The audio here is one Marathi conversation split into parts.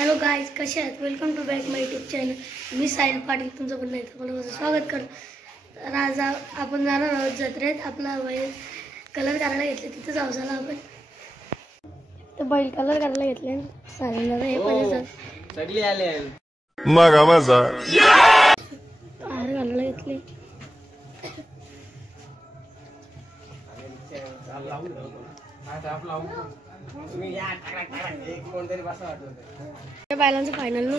हॅलो गाईज, कसे आहेत? Welcome to back my YouTube channel. मी साहिल पाटील तुमचं पुन्हा इथं मला माझं स्वागत कर। तर आज आपण जाणार आहोत जत्रेत। आपला बैल कलर करायला घेतले, तिथे जाऊ चला आपण। तर बैल कलर करायला घेतले साहिल हे पहिले सगळे आले मगा मजा हार घालायला घेतले। बैलांचं फायनल ना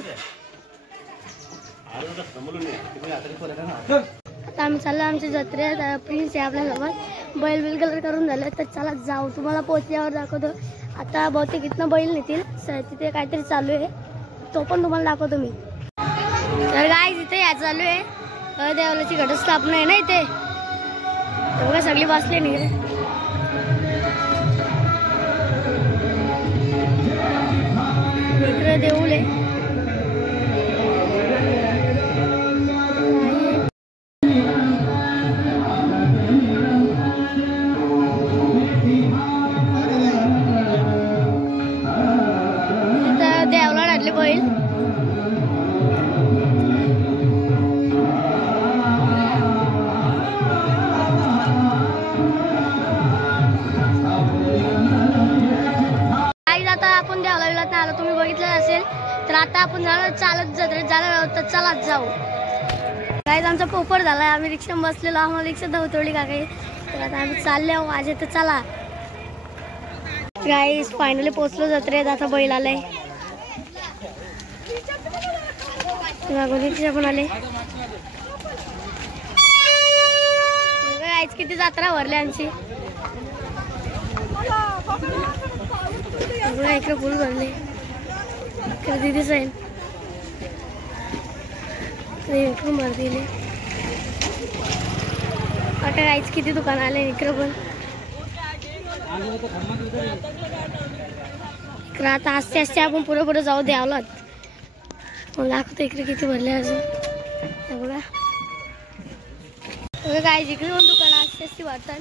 आता आम्ही चाललो आमच्या जत्रेत। प्रिन्स आहे आपल्यासोबत। बैल बिल कलर करून झालं तर चला जाऊ, तुम्हाला पोहोचल्यावर दाखवतो। आता बहुतेक इथनं बैल नेतील, तिथे काहीतरी चालू आहे, तो पण तुम्हाला दाखवतो मी। तर गाईज इथे या चालू आहे, देवाची घटस्थापना आहे ना इथे, बघा सगळी बसले नाही। इकडे देऊळ आहे, देवला घातले बैल। आता आपण देवला विलात आलो, तुम्ही बघितलं असेल। तर आता आपण जाणार चालत जत्रेत जाणार, तर चलाच जाऊ। गाईज आमचा पोपट झालाय, आम्ही रिक्षा बसलेलो, आम्हाला रिक्षा धावतोडी का काही। तर आता आम्ही चालले आहो माझे, तर चला गाईज फायनली पोहोचलो जत्रेत। आता बैल आलाय, रिक्षा पण आले। गाईज किती जत्रा भरली आमची, इकडे फुल भरले, इकडे दिदी साईन इकडून भर दिले। आता गाईच किती दुकान आले इकडे पण। इकडे आता आस्ते आस्ते आपण पुढे पुढे जाऊ द्यावलात, मग दाखवतो इकडे किती भरले अजून। बघा गाईज इकडे पण दुकान आस्ते आस्ते भरतात,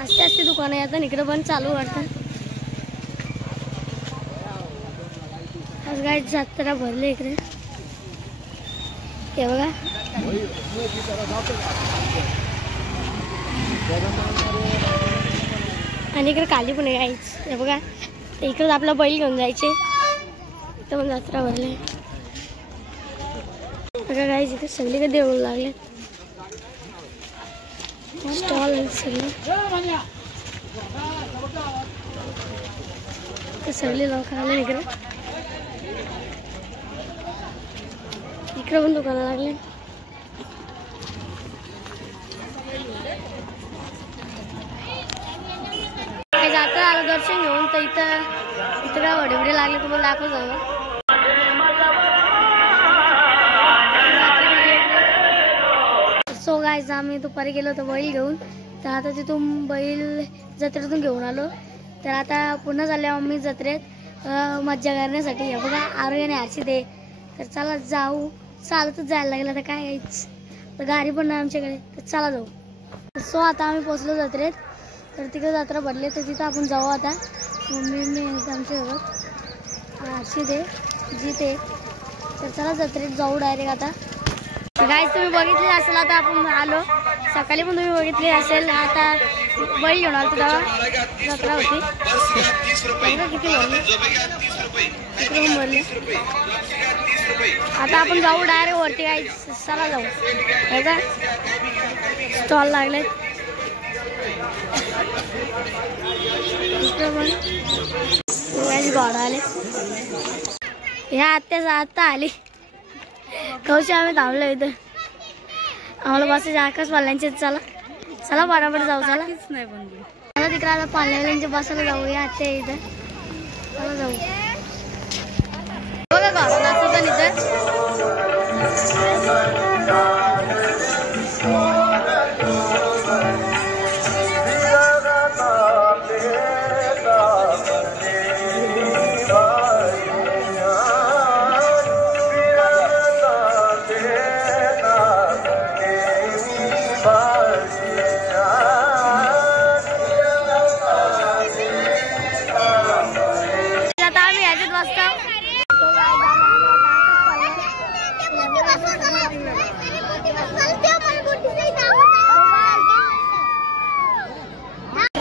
आस्ते आस्ते दुकान येतात इकडे पण चालू वाटतात। आज गाईज जत्रा भरले इकडे, हे बघा आणि इकडे खाली पण आहे गाईज, हे बघा। इकडे आपला बैल घेऊन जायचे, इथं पण जत्रा भरले बघा गाईज। इकडे सगळीकडे देऊ लागले, स्टॉल सगळे, सगळे लोक आले इकडे। इकडे पण दुकानं लागले, जाता आलं दर्शन घेऊन। तर इथं काय वडे लागले, तुम्हाला दाखव जाऊ। सो गाईज आम्ही दुपारी गेलो होतो बैल घेऊन, तर आता तिथून बैल जत्रेतून घेऊन आलो। तर आता पुन्हा चालले आम्ही जत्रेत मज्जा करण्यासाठी। हे बघा आरोग्याने आरशी दे, तर चला जाऊ। चालतच जायला लागलं तर काय यायच, तर गाडी पण नाही आमच्याकडे, तर चला जाऊ। सो आता आम्ही पोचलो जत्रेत, तर तिकडे जत्रा भरली, तर तिथं आपण जाऊ आता। मम्मी आमच्यासोबत आरशी दे जिथे, तर चला जत्रेत जाऊ डायरेक्ट आता। गाईज तुम्ही बघितले असेल, आता आपण आलो, सकाळी पण तुम्ही बघितले असेल। आता बैल घेऊन आलो तेव्हा जत्रा होती, किती भरले, तिकडे पण भरले। आता आपण जाऊ डायरेक्ट वरती गाईज, चला जाऊ। हे का स्टॉल लागले, इकडे पण घोडा आले। ह्या आता आली कौशी, आम्ही थांबलो इथं, आम्हाला बसायचे आकाशवाल्यांचे। चला चला बरोबर जाऊ, चला मला तिकडे आता पाण्यावाल्यांच्या बसायला जाऊया आत्या इथं, चला जाऊ। बघा घोडा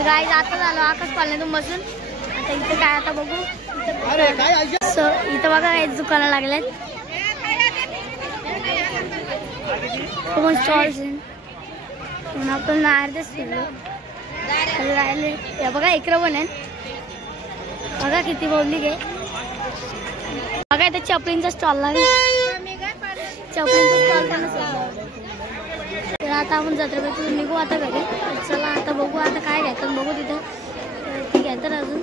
गाईज आता झालो आकाश पालण्यातून बसून. आता इथे काय आता बघू. इथं बघा काही दुकानं लागलेत. स्टॉल्स आपण अर्धेच राहिले. या बघा इकडं पण आहे. बघा किती पब्लिक आहे. बघा इथे चपलींचा स्टॉल लागला. चपलींचा स्टॉल पण. तर आता आपण जत्रेपासून निघू आता घरी. चला आता बघू आता काय घेतात बघू तिथं. ते घेतात अजून.